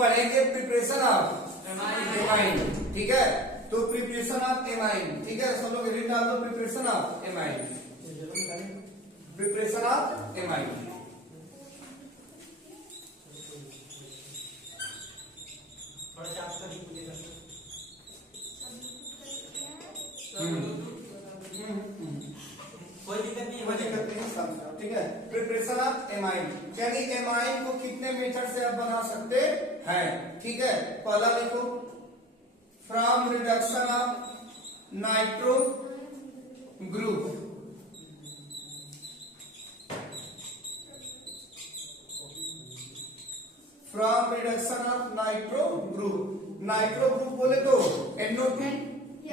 पढ़ेंगे preparation of amine, ठीक है। तो प्रिपरेशन ऑफ एमाइन, ठीक है, सब लोग हेडिंग डाल दो preparation of amine, preparation of amine. कोई दिक्कत नहीं समझो, ठीक है। प्रिपरेशन ऑफ एमाइन यानी एमाइन को कितने मेथड से आप बना सकते हैं, ठीक है। पहला लिखो from reduction of nitro group, from reduction of nitro group. Nitro group बोले तो NO2,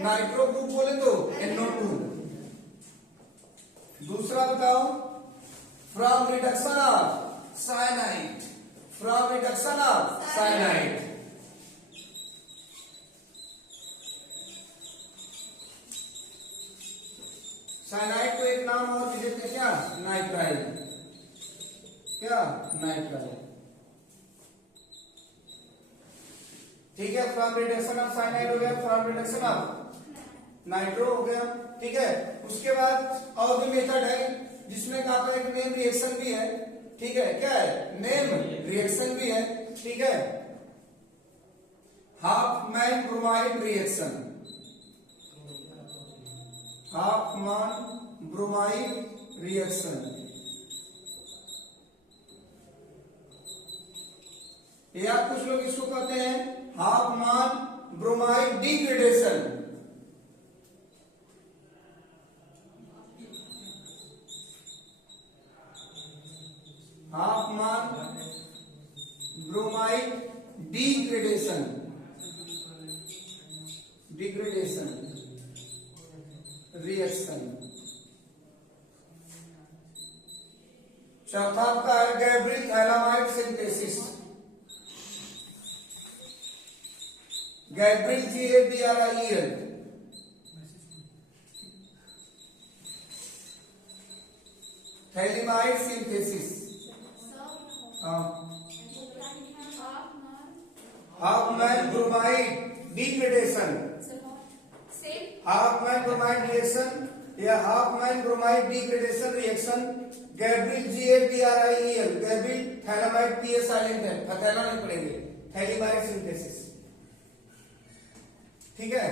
नाइट्रो ग्रुप बोले तो NO2। दूसरा बताओ from reduction of cyanide, from reduction of cyanide. Cyanide को एक नाम और भी देते हैं क्या, नाइट्राइल, क्या नाइट्राइल, ठीक है। फ्रॉम रिडक्शन ऑफ साइनाइड हो गया, फ्रॉम रिडक्शन ऑफ नाइट्रो हो गया, ठीक है। उसके बाद और भी मेथड है जिसमें कहा था एक नेम रिएक्शन भी है, ठीक है। क्या है, नेम रिएक्शन भी है, ठीक है। Hofmann bromide reaction, Hofmann bromide reaction, या कुछ लोग इसको कहते हैं Hofmann bromide degradation, Hofmann bromide degradation, degradation reaction. चौथा आपका है Gabriel phthalimide synthesis, Gabriel GABRIEL, phthalimide synthesis, Hofmann bromide degradation, Hofmann bromide reaction या Hofmann bromide degradation reaction, Gabriel GABRIEL, Gabriel phthalimide PS silent है, थैला नहीं पड़ेंगे, phthalimide synthesis, ठीक है।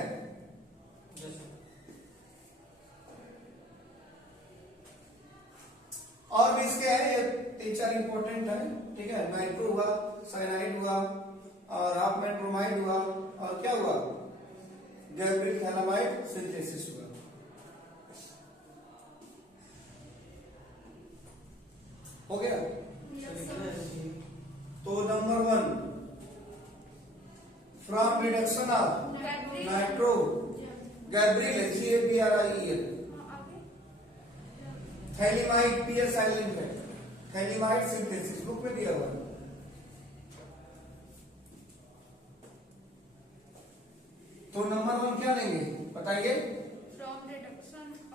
और भी इसके हैं 3-4 इंपॉर्टेंट है, ठीक है। नाइट्रो हुआ, साइनाइड हुआ, और हाफमैन ब्रोमाइड हुआ, और क्या हुआ, गैब्रिल थैलामाइड सिंथेसिस हुआ। हो गया। तो number 1 from reduction of nitro, Gabriel GABRIEL, phthalimide PS silent है, थैलामाइड सिंथेसिस बुक में दिया हुआ है। तो नंबर 1 क्या लेंगे बताइए,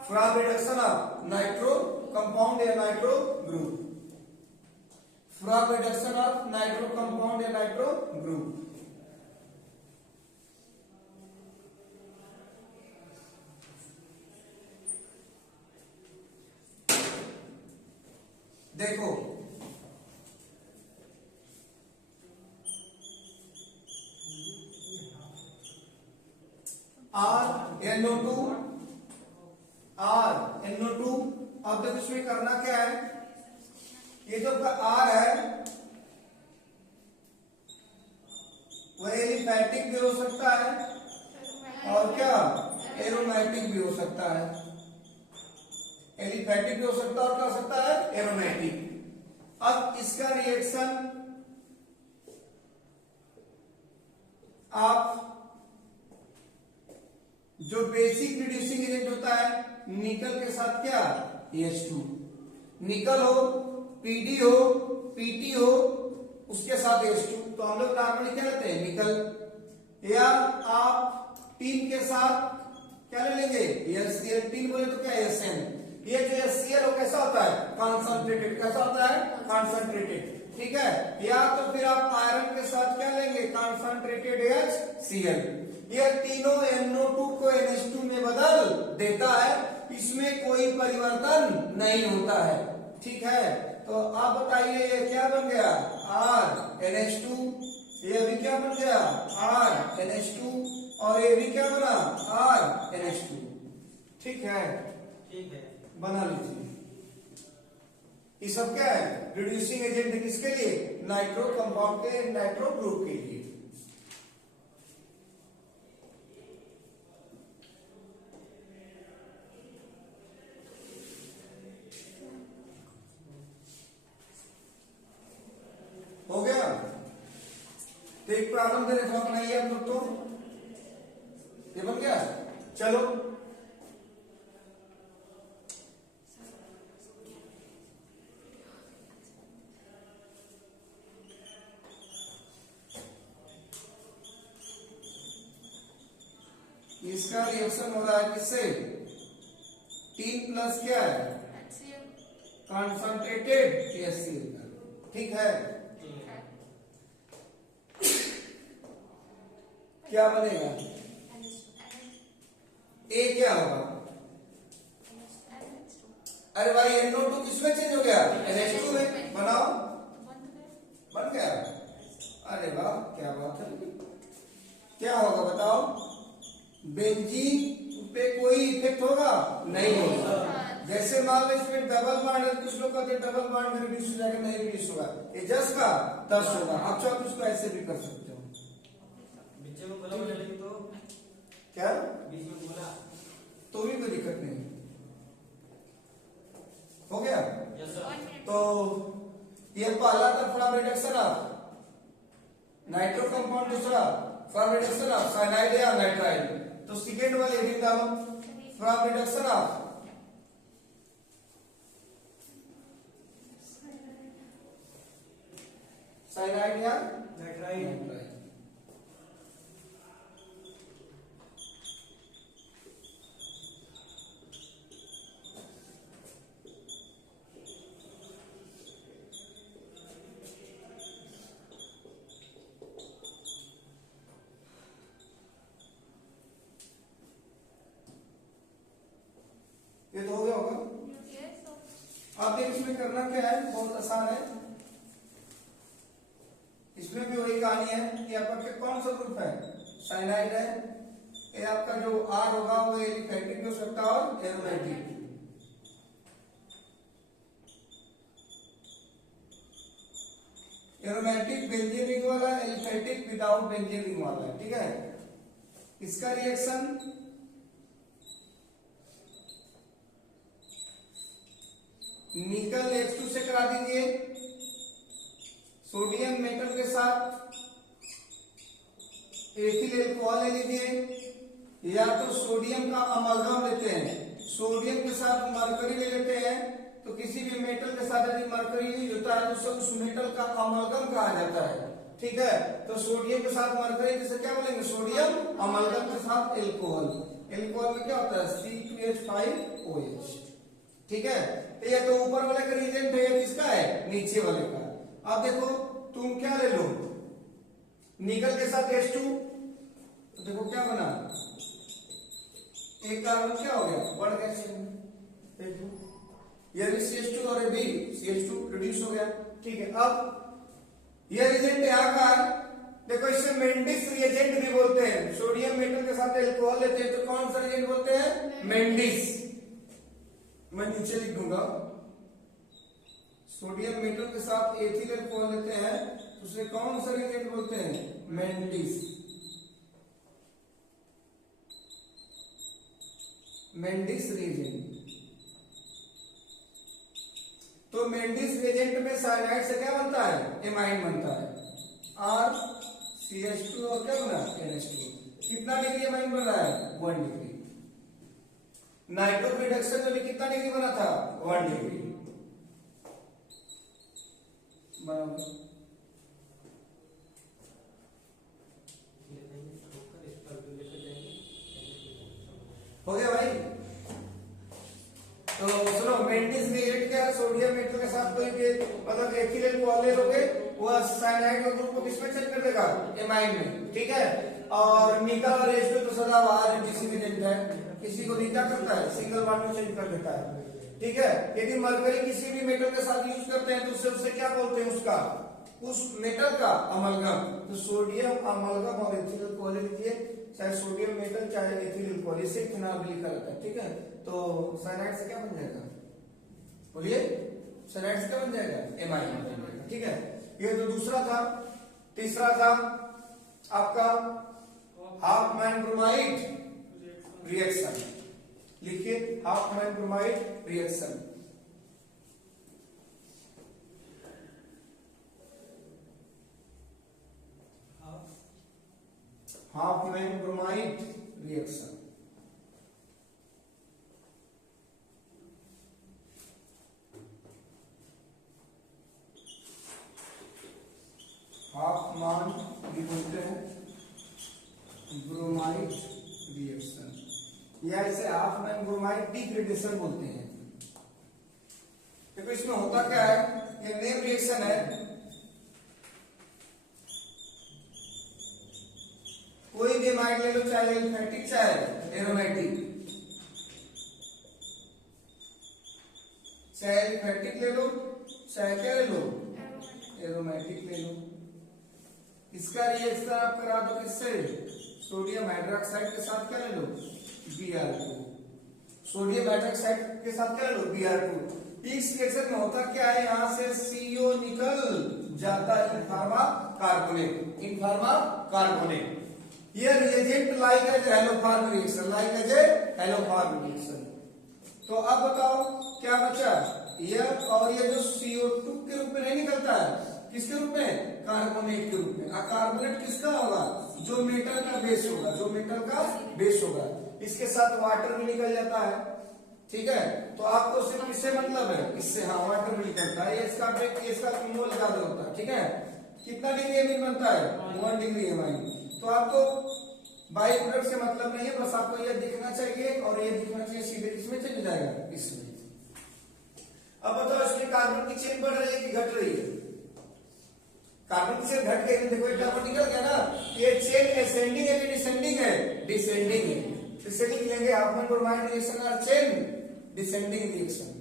from reduction of nitro compound या nitro group, from reduction of nitro compound या नाइट्रो ग्रुप। देखो RNO2, अब देखो इसमें करना क्या है, ये जो R है वह एलिफैटिक भी हो सकता है और क्या एरोमेटिक भी हो सकता है, एलिफैटिक भी हो सकता है और क्या हो सकता है, एरोमेटिक। अब इसका रिएक्शन आप जो बेसिक रिड्यूसिंग एजेंट होता है निकल के साथ क्या H2, निकल हो, PD हो, PT हो, उसके साथ H2, तो हम लोग नॉर्मली क्या लेते हैं निकल, या आप टीन के साथ क्या ले लेंगे HCl, टीन बोले तो क्या SN, ये जो HCl वो कैसा होता है कॉन्संट्रेटेड, कैसा होता है कॉन्संट्रेटेड, ठीक है। या तो फिर आप आयरन के साथ क्या लेंगे कंसंट्रेटेड HCl। यह तीनों NO2 को NH2 में बदल देता है, इसमें कोई परिवर्तन नहीं होता है। ठीक है, तो आप बताइए ये क्या बन गया RNH2, ये भी क्या बन गया RNH2, और ये भी क्या बना RNH2। ठीक है, ठीक है, बना लीजिए। ये सब क्या है रिड्यूसिंग एजेंट, किसके लिए नाइट्रो कंपाउंड के नाइट्रो ग्रुप के लिए। हो गया, तो एक प्रॉब्लम दे रहे बनाइए आप लोग, तो ये बन गया। चलो इसका रिएक्शन हो रहा है किससे 3 प्लस क्या है कंसंट्रेटेड HCl। ठीक है, क्या बनेगा ए क्या होगा, अरे भाई NO2 किसमें चेंज हो गया NH2 में, बनाओ बन गया। अरे वाह क्या बात है, क्या होगा बताओ, बेंजीन पे कोई इफेक्ट होगा नहीं होगा। जैसे मान लो इसमें डबल बॉन्ड है, कुछ लोग कहते हैं डबल बॉन्ड में रिड्यूस हो जाएगा, नहीं रिड्यूस होगा, ये 10 का 10 होगा। आप चाहो तो इसको ऐसे भी कर सकते हो। बीच में बोला तो क्या बीच में बोला तो भी कोई दिक्कत नहीं, हो गया। Yes sir. तो ये पहला था from reduction of nitro compound, दूसरा फ्रॉम रिडक्शन ऑफ साइनाइड या नाइट्राइल। तो सेकेंड वाले हेडिंग डालो फ्रॉम रिडक्शन ऑफ साइनाइड या नाइट्राइल। ये तो हो गया होगा। आप देख इसमें करना क्या है, बहुत आसान है। इसमें भी वही कहानी है कि आपका कौन सा ग्रुप है साइनाइड है, ये आपका जो R होगा वो एलिफेटिक हो सकता है और एरोमेटिक। एरोमेटिक बेंजीन रिंग वाला, एलिफेटिक विदाउट बेंजीन रिंग वाला है। ठीक है, इसका रिएक्शन निकल H2 से करा दीजिए, सोडियम मेटल के साथ एथिल अल्कोहल ले लीजिए, या तो सोडियम का अमलगम लेते हैं, सोडियम के साथ मरकरी ले लेते हैं। तो किसी भी मेटल के साथ यदि मरकरी यूज होता है तो उस मेटल का अमलगम कहा जाता है। ठीक है, तो सोडियम के साथ मरकरी जिसे क्या बोलेंगे सोडियम अमलगम के साथ एल्कोहल। एल्कोहल में क्या होता है C2H5OH। ठीक है, तो ये तो ऊपर वाले का रिएजेंट है, ये किसका है नीचे वाले का। अब देखो तुम क्या ले लो निकल के साथ H2, तो देखो क्या बना, एक कार्बन क्या हो गया बढ़ गया H2, ये भी CH2 और ये भी CH2 रिड्यूस हो गया। ठीक है, अब ये रिएजेंट यहाँ का है, देखो इसे मेंडिस रिएजेंट भी बोलते हैं। सोडियम मेटल के साथ एल्कोहल लेते हैं तो कौन सा रिएजेंट बोलते हैं मेंडिस। मैं नीचे लिख दूंगा, सोडियम मेटल के साथ एथिल अल्कोहल लेते हैं तो उसे कौन सा रिएजेंट बोलते हैं मेंडिस। मेंडिस रिएजेंट। तो मेंडिस रिएजेंट में साइनाइड से क्या बनता है एमाइन बनता है, RCH2 और क्या बना NH2। कितना डिग्री एमाइन बन रहा है 1 डिग्री। नाइट्रो रिडक्शन में भी कितना डिग्री बना था 1 डिग्री बना। हो गया भाई। तो सुनो मेंडिस रिएक्ट क्या है, सोडियम मेटल के साथ कोई भी मतलब एथिल अल्कोहल ले लोगे वह साइनाइड के ग्रुप को किसमें चेंज कर देगा, एमाइन में, ठीक है। और निकल और H2 तो सदाबहार एंटीसीमिन है, किसी को भी क्या करता है, सिंगल बॉन्ड में चेंज कर देता है, ठीक है। यदि मरकरी किसी भी मेटल के साथ यूज करते हैं तो उसे क्या बोलते हैं, उसका उस मेटल का अमलगम। तो सोडियम अमलगम और एथिल अल्कोहल लिखिए, चाहे सोडियम मेटल चाहे एथिल अल्कोहल, इसे फिनॉल लिखा रहता है, ठीक है। तो साइनाइड से क्या बन जाएगा, बोलिए, साइनाइड से क्या बन जाएगा, एमाइन बन जाएगा, ठीक है। ये तो दूसरा था। तीसरा था आपका हाफमैन ब्रोमाइड रिएक्शन, लिखिए Hopman bromide reaction. Hofmann bromide reaction, Hopman भी बोलते हैं ब्रोमाइड रिएक्शन, या इसे हाफमैन ब्रोमाइड डिग्रेडेशन बोलते हैं। देखो इसमें होता क्या है, ये नेम रिएक्शन है, कोई भी एमाइड ले लो, चाहे एल्फेटिक चाहे एरोमेटिक, चाहे एल्फेटिक ले लो चाहे क्या ले लो, एरोमेटिक ले लो। इसका रिएक्शन आप करा दो किससे, सोडियम हाइड्रोक्साइड के साथ क्या ले लो, Br2, सोडियम हाइड्रोक्साइड के साथ क्या ले लो, Br2। इस रिएक्शन में होता क्या है, यहाँ से CO निकल जाता है इनफार्मा कार्बोनेट, इनफार्मा कार्बोनेट। ये reagent like as haloform reaction, like as haloform reaction. तो अब बताओ क्या बचा, ये और ये जो CO2 के रूप में नहीं निकलता है, किसके रूप में, कार्बोनेट के रूप में। कार्बोनेट किसका होगा, जो मेटल का बेस होगा, जो मेटल का बेस होगा। इसके साथ वाटर भी निकल जाता है, ठीक है। तो आपको सिर्फ इससे मतलब है, इससे हाँ वाटर भी निकलता है, इसका मोल ज्यादा होता है, ठीक है। कितना डिग्री एमीन बनता है, 1 डिग्री एमाइन। तो आपको बाई प्रोडक्ट से मतलब नहीं है, बस आपको ये दिखना चाहिए और ये दिखना चाहिए, सीधे किसमें चले जाएगा, इसमें। अब बताओ इसमें कार्बन की चेन बढ़ रही है कि घट रही है, कार्बन की चेन घट गई, देखो एक कार्बन निकल गया ना, ये चेन असेंडिंग है कि डिसेंडिंग है, डिसेंडिंग है। इससे लिख लेंगे हाफमैन ब्रोमाइड रिएक्शन और chain descending reaction.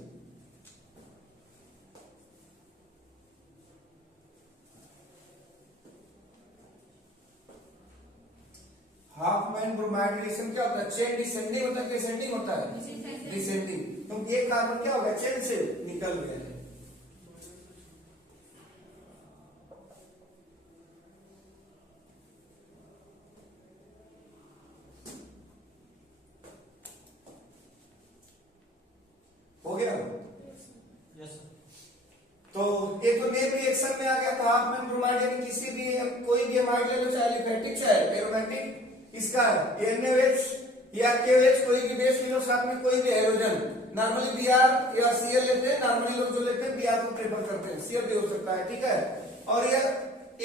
Hofmann bromide reaction क्या होता है, चेन डिसेंडिंग होता है कि असेंडिंग होता है, डिसेंडिंग। तो ये कार्बन क्या हो गया, चेन से निकल गया है। हो गया, यस तो ये तो नेम रिएक्शन में आ गया। तो हाफमैन ब्रोमाइड यानी किसी भी कोई भी एमाइड ले लो, चाहे एलिफेटिक चाहे एरोमेटिक, इसका NaOH या KOH कोई भी बेस ले लो, साथ में कोई भी हाइड्रोजन। नॉर्मली Br या Cl लेते हैं, नॉर्मली लोग जो लेते हैं Br को प्रेफर करते हैं, Cl भी हो सकता है, ठीक है। और ये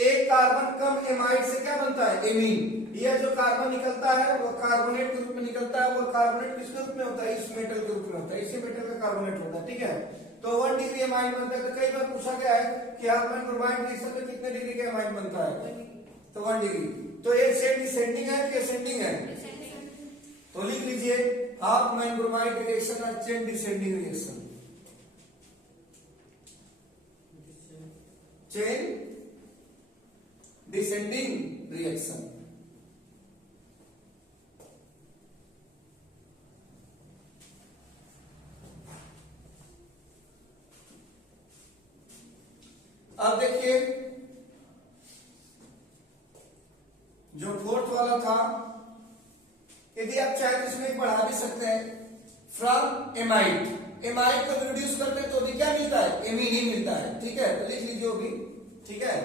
एक कार्बन कम एमाइड से क्या बनता है, एमीन। यह जो कार्बन निकलता है वो कार्बोनेट के रूप में निकलता है, वो कार्बोनेट किस रूप में होता है, इस मेटल के रूप में होता है, इसी मेटल का कार्बोनेट होता है, ठीक है। तो 1 डिग्री एमाइन बनता है। तो कई बार पूछा गया है कि हाफमैन ब्रोमाइड रिएक्शन में कितने डिग्री का एमाइन बनता है, तो 1 डिग्री। तो ये चेन डिसेंडिंग है कि असेंडिंग है, तो लिख लीजिए हाफमैन ब्रोमाइड रिएक्शन और chain descending reaction, chain descending reaction. अब देखिए जो फोर्थ वाला था, यदि आप चाहे तो इसमें बढ़ा भी सकते हैं, फ्रॉम एमाइड। एमाइड को रिड्यूस करते हैं तो भी क्या मिलता है, एमीन ही मिलता है, ठीक है। तो लिख लीजिए वो भी, ठीक है।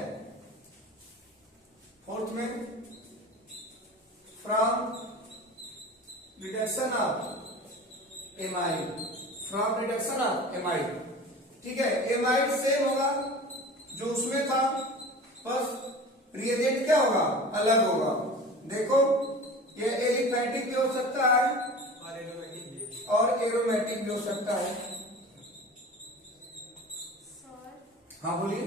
फोर्थ में from reduction of amide, from reduction of amide, ठीक है। एमाइड सेम होगा जो उसमें था, बस रिएजेंट क्या होगा, अलग होगा। देखो ये एलिफेटिक भी हो सकता है और एरोमेटिक भी हो सकता है। हाँ बोलिए।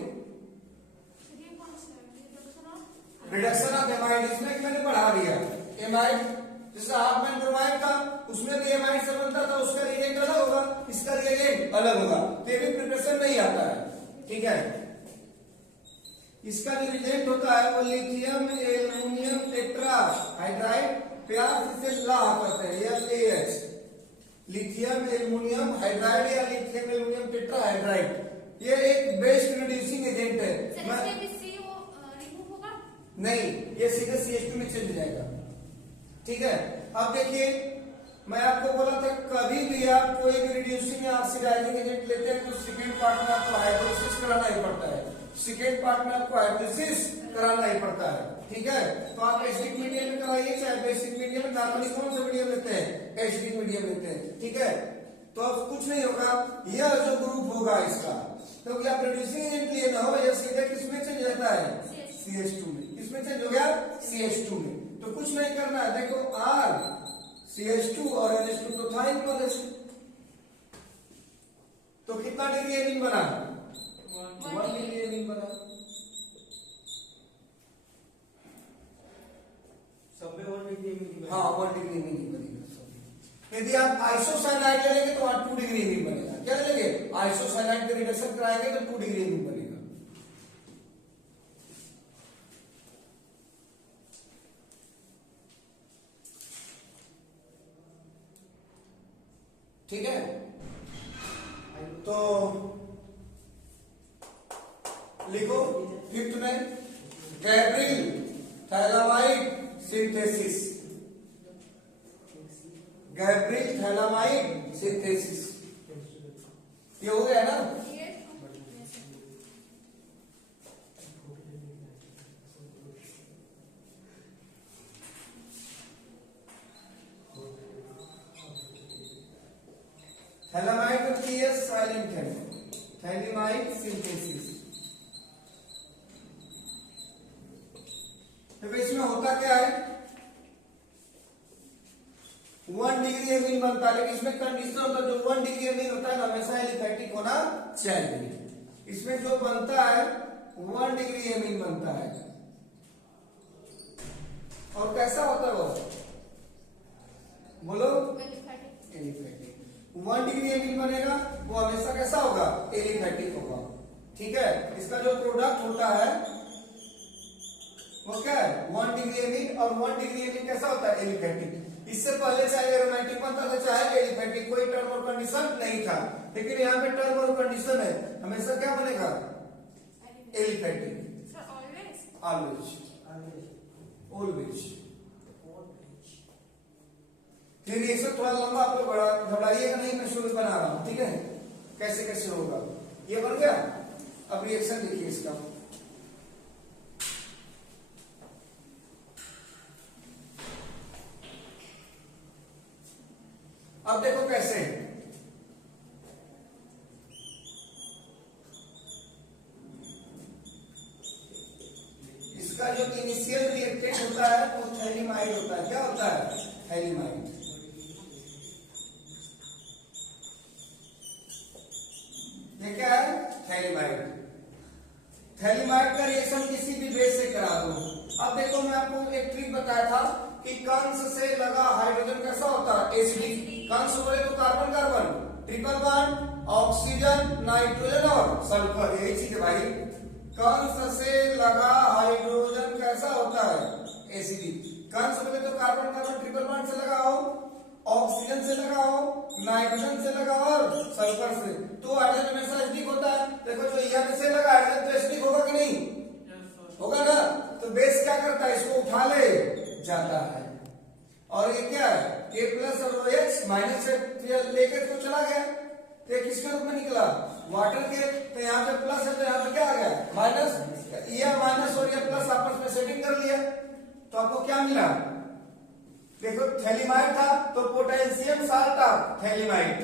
रिडक्शन ऑफ एमाइड, इसमें मैंने पढ़ा दिया एमाइड, जैसे हाफ मैन ब्रोमाइड था उसमें भी एमाइड से बनता था, उसका रिएजेंट अलग होगा, इसका रिएजेंट अलग होगा, तो ये भी प्रिपरेशन नहीं आता है, ठीक है। इसका जो रिएजेंट होता है वो लिथियम एल्युमिनियम टेट्रा हाइड्राइड, प्यार से ला करते हैं LAH, लिथियम एल्युमिनियम हाइड्राइड या लिथियम एल्युमिनियम टेट्रा हाइड्राइड, ये एक बेस्ट रिड्यूसिंग एजेंट है। नहीं, ये सीधे CH2 में चल जाएगा, ठीक है। अब देखिए मैं आपको बोला था कभी भी आप कोई भी रिड्यूसिंग या ऑक्सीडाइजिंग एजेंट लेते हैं तो सेकेंड पार्ट में आपको हाइड्रोलिसिस कराना ही पड़ता है, सेकेंड पार्ट में आपको हाइड्रोलिसिस कराना ही पड़ता है, ठीक है। तो आप एसिडिक मीडियम में कराइए चाहे बेसिक मीडियम में, नॉर्मली कौन सा मीडियम लेते हैं, एसिडिक मीडियम लेते हैं, ठीक है। तो अब कुछ नहीं होगा, यह जो ग्रुप होगा इसका, क्योंकि आप रिड्यूसिंग एजेंट लिए ना हो, यह सीधे किसमें चेंज जाता है, CH2 में, किसमें चेंज हो गया, CH2 में। तो कुछ नहीं करना है, देखो R CH2 और NH2 तो था ही तो कितना डिग्री एमीन बना, 1 डिग्री एमीन बना, सब में 1 डिग्री एमीन, हाँ 1 डिग्री एमीन बनेगा। यदि आप आइसोसाइनाइड लेंगे तो 2 डिग्री एमीन बनेगा, क्या लेंगे, आइसोसाइनाइड का रिडक्शन कराएंगे तो 2 डिग्री एमीन बनेगा, ठीक है। तो लिखो फिफ्थ में गैब्रिल थैलामाइड सिंथेसिस, गैब्रिल थैलामाइड सिंथेसिस, ये हो गया ना। थैलामाइड होती है साइलेंट है, थैलामाइड सिंथेसिस। तो इसमें होता क्या है, 1 डिग्री एमीन बनता है, लेकिन इसमें कंडीशन होता है जो 1 डिग्री एमीन होता है हमेशा एलिफैटिक होना चाहिए। इसमें जो बनता है 1 डिग्री एमीन बनता है, और कैसा होता है वो, बोलो, एलिफैटिक। 1 डिग्री एमीन बनेगा वो हमेशा कैसा होगा, एलिफैटिक होगा, ठीक है। इसका जो प्रोडक्ट होता है वो क्या है, 1 डिग्री एमीन, और 1 डिग्री एमीन कैसा होता है, एलिफैटिक। इससे पहले चाहे एरोमेटिक बनता था चाहे एलिफैटिक, कोई टर्म और कंडीशन नहीं था, लेकिन यहाँ पे टर्म और कंडीशन है, हमेशा क्या बनेगा, एलिफैटिक, ऑलवेज, ऑलवेज। फिर ये सब थोड़ा लंबा आप लोग बड़ा घबराइएगा नहीं, मैं शुरू बना रहा हूं, ठीक है, कैसे कैसे होगा। ये बन गया, अब रिएक्शन देखिए इसका, अब देखो कैसे, इसका जो इनिशियल रिएक्टेंट होता है वो थैलीमाइड होता है, क्या होता है, थैलीमाइड। ये क्या है, थैलीमाइड। थैलीमाइड का रिएक्शन किसी भी बेस से करा दो। अब देखो मैं आपको एक ट्रिक बताया था कि कंस से लगा हाइड्रोजन कैसा होता है, एसिडिक। कंस बोले तो carbon carbon, triple bond, oxygen, nitrogen और सल्फर, यही चीज है भाई। कंस से लगा हाइड्रोजन कैसा होता है, एसिडिक। कंस बोले तो कार्बन कार्बन ट्रिपल बॉन्ड से लगा हो, ऑक्सीजन से लगा हो, नाइट्रोजन से लगा हो और सल्फर से, तो हाइड्रोजन हमेशा एसिडिक होता है। देखो जो यहाँ से लगा हाइड्रोजन तो एसिडिक होगा कि नहीं, होगा ना। तो बेस क्या करता है, इसको उठा ले जाता है, और ये क्या है, K प्लस और OH माइनस से लेकर तो चला गया, तो किसके रूप में निकला, वाटर के। तो यहाँ पे प्लस है तो यहाँ पे क्या आ गया, माइनस। ये माइनस और ये प्लस आपस में सेटिंग कर लिया, तो आपको क्या मिला, देखो थैलीमाइड था तो पोटेशियम साल्ट ऑफ थैलीमाइड,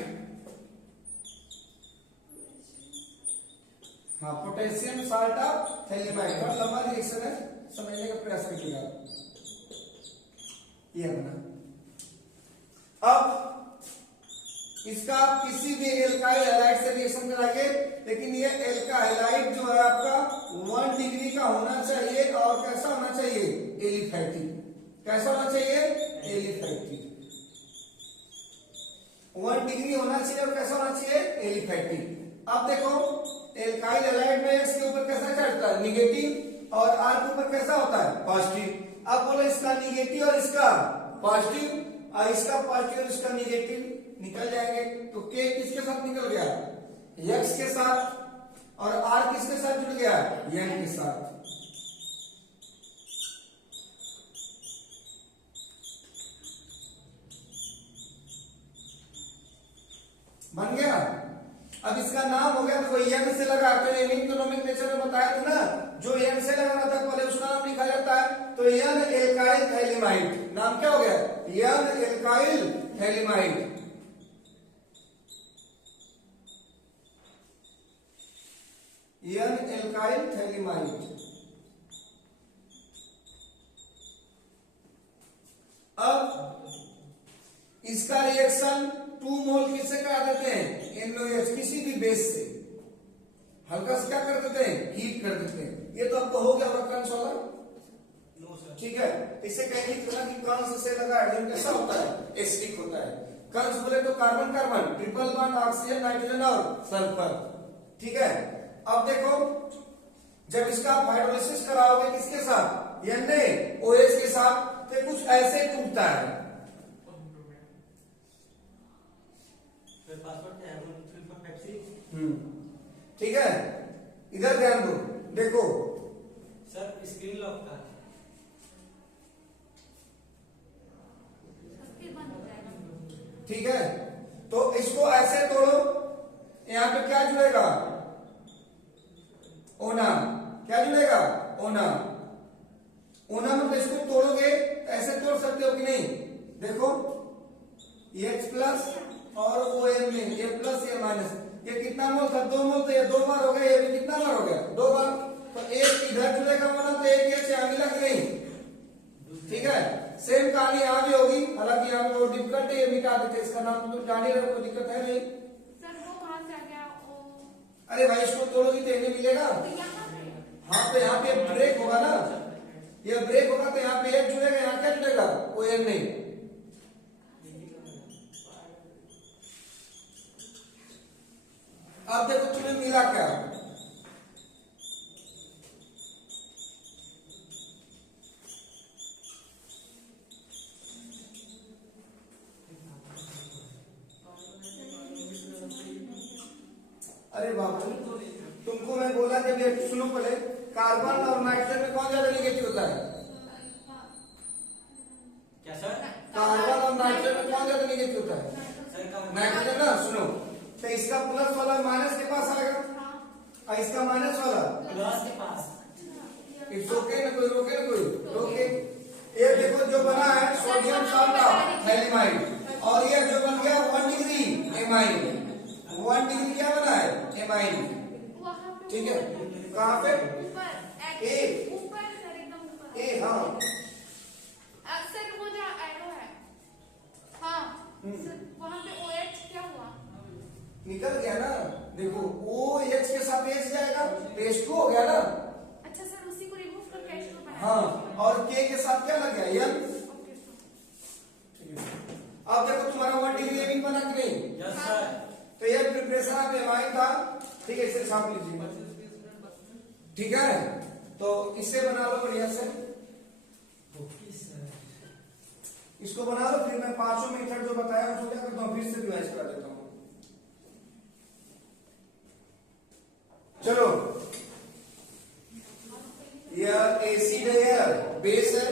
हाँ पोटेशियम साल्ट ऑफ थैलीमाइड। और लंबा रिएक्शन है, समझने का प्रयास कीजिएगा। ये बना, अब इसका आप किसी भी एल्काइल हैलाइड से रिएक्शन कराइए, लेकिन ये एल्का हैलाइड जो है आपका 1 डिग्री का होना चाहिए और कैसा होना चाहिए, एलिफैटिक। कैसा होना चाहिए, एलिफैटिक। 1 डिग्री होना चाहिए और कैसा होना चाहिए, एलिफैटिक। अब देखो एल्काइल हैलाइड में इसके ऊपर कैसा चढ़ता है, निगेटिव, और आर के ऊपर कैसा होता है, पॉजिटिव। अब बोलो इसका निगेटिव और इसका पॉजिटिव, और इसका पॉजिटिव और इसका निगेटिव निकल जाएंगे। तो के किसके साथ निकल गया, एक्स के साथ, और आर किसके साथ जुड़ गया, एन के साथ। बन गया। अब इसका नाम हो गया, तो एन से लगा, तो इकोनॉमिक नेचर में बताया था ना, जो एन से लगाना था पहले उसका नाम लिखा जाता है। तो एन एल्काइल थैलिमाइड, नाम क्या हो गया, N alkyl phthalimide. N alkyl phthalimide. अब इसका रिएक्शन 2 मोल किससे करा देते हैं, NaOH, किसी भी बेस से हल्का से क्या कर देते हैं, हीट कर देते हैं। ये तो आपको हो गया होगा कंस वाला, नो सर। ठीक है। इसे कहेंगे कि कंस से लगा हाइड्रोजन कैसा होता है, एसिडिक होता है। कंस बोले तो carbon carbon, triple bond, oxygen, nitrogen और सल्फर, ठीक है। अब देखो जब इसका आप हाइड्रोलिसिस कराओगे किसके साथ, NaOH के साथ, तो कुछ ऐसे टूटता है। पासवर्ड क्या है, 13456। ठीक है, इधर ध्यान दो, देखो सर स्क्रीन लॉक का ठीक है। तो इसको ऐसे तोड़ो, यहां पे क्या जुड़ेगा, ओना, क्या जुड़ेगा, ओना। ओना मतलब इसको तोड़ोगे तो ऐसे तोड़ सकते हो कि नहीं, देखो H प्लस और ON में ये प्लस ये माइनस, ये कितना मोल था, 2 मोल, तो ये 2 बार हो गया, ये भी कितना बार हो गया, 2 बार। तो एक इधर जुड़ेगा वाला, तो एक H यहाँ मिला कि नहीं, ठीक है। सेम कहानी यहाँ भी होगी, हालांकि यहाँ पे वो डिफिकल्ट है, ये मिटा देते, इसका नाम तो जान ही रहे, कोई दिक्कत है नहीं। सर वो कहाँ से आ गया, वो अरे भाई इसको तोड़ोगी तो इन्हें मिलेगा, तो यहाँ पे हाँ। तो यहाँ पे ब्रेक होगा ना, ये ब्रेक होगा, तो यहाँ पे एक जुड़ेगा, यहाँ क्या जुड़ेगा, ON नहीं। अब देखो तुम्हें मिला क्या, अरे बाबू तुमको मैं बोला जब ये सुनो पहले, कार्बन और नाइट्रोजन में कौन ज्यादा निगेटिव होता है, क्या सर, कार्बन और नाइट्रोजन में कौन ज्यादा निगेटिव होता है, सर नाइट्रोजन ना। सुनो, तो इसका प्लस वाला माइनस के पास आएगा, और इसका माइनस वाला प्लस के पास। इट्स ओके ना, कोई रोके ना, कोई रोके। ये देखो जो बना है सोडियम सल्फाइड थैलिमाइड, और ये जो बन गया 1 डिग्री एमाइन, 1 डिग्री क्या बना है, एमाइन, वहाँ पे ठीक है। कहाँ पे, ऊपर ए, ऊपर सर, एकदम ऊपर ए, हाँ सर, वो जो एरो है, हाँ सर, वहाँ पे OH क्या हुआ, निकल गया ना, देखो OH के साथ H जाएगा, तो H2 हो गया ना, अच्छा सर उसी को रिमूव करके H2 बनाया। हाँ, और K के साथ क्या लग गया, N। Okay sir. अब देखो तुम्हारा 1 डिग्री एमिन बना कि नहीं, यस सर। तो ये प्रिपरेशन ऑफ एमाइन था, ठीक है। इसे छाप लीजिए, ठीक है। तो इसे बना लो बढ़िया से, इसको बना लो, फिर मैं 5 मेथड जो बताया उसको क्या करता हूँ, फिर से रिवाइज कर देता हूँ। चलो, यह एसिड है, यह बेस है,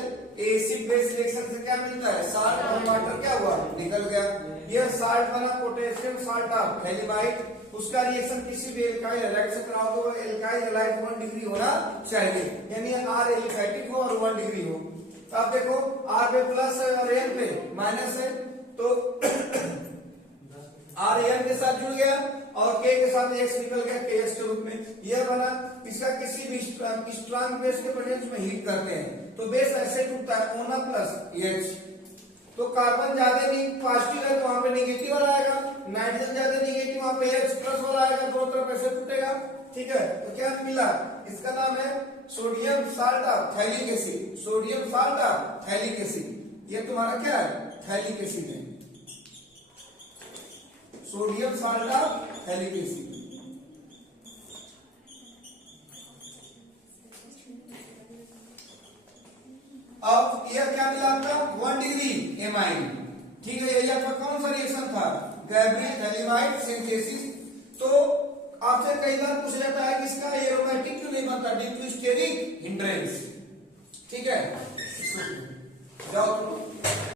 एसिड बेस रिएक्शन से क्या मिलता है, साल्ट और वाटर क्या हुआ, निकल गया। यह साल्ट बना पोटेशियम साल्ट ऑफ थैलिमाइड, उसका रिएक्शन किसी भी एल्काइल हैलाइड से कराओ तो एल्काइल हैलाइड 1 डिग्री होना चाहिए, यानी R एलिफैटिक हो और 1 डिग्री हो। तो आप देखो R पे प्लस है और N पे माइनस है, तो R N के साथ जुड़ गया और K के साथ X निकल गया KS के रूप में, यह बना। इसका किसी भी स्ट्रॉन्ग बेस के प्रेजेंस में हीट करते हैं तो बेस ऐसे टूटता है, ONA प्लस H, तो कार्बन ज्यादा पॉजिटिव है तो वहां पे निगेटिव वाला आएगा, नाइट्रोजन ज्यादा निगेटिव वहां पे H प्लस वाला आएगा, दोनों तरफ ऐसे फूटेगा। ठीक है, तो क्या मिला, इसका नाम है sodium salt of phthalic acid, sodium salt of phthalic acid. ये तुम्हारा क्या है, थैलिक एसिड है, sodium salt of phthalic acid. अब यह क्या मिला आपका 1 डिग्री एमाइन। ठीक है, यही आपका कौन सा रिएक्शन था, गैब्रियल थैलिमाइड सिंथेसिस। तो आपसे कई बार पूछा जाता है कि इसका एरोमेटिक क्यों नहीं बनता, ड्यू टू स्टेरिक हिंड्रेंस। ठीक है, जाओ।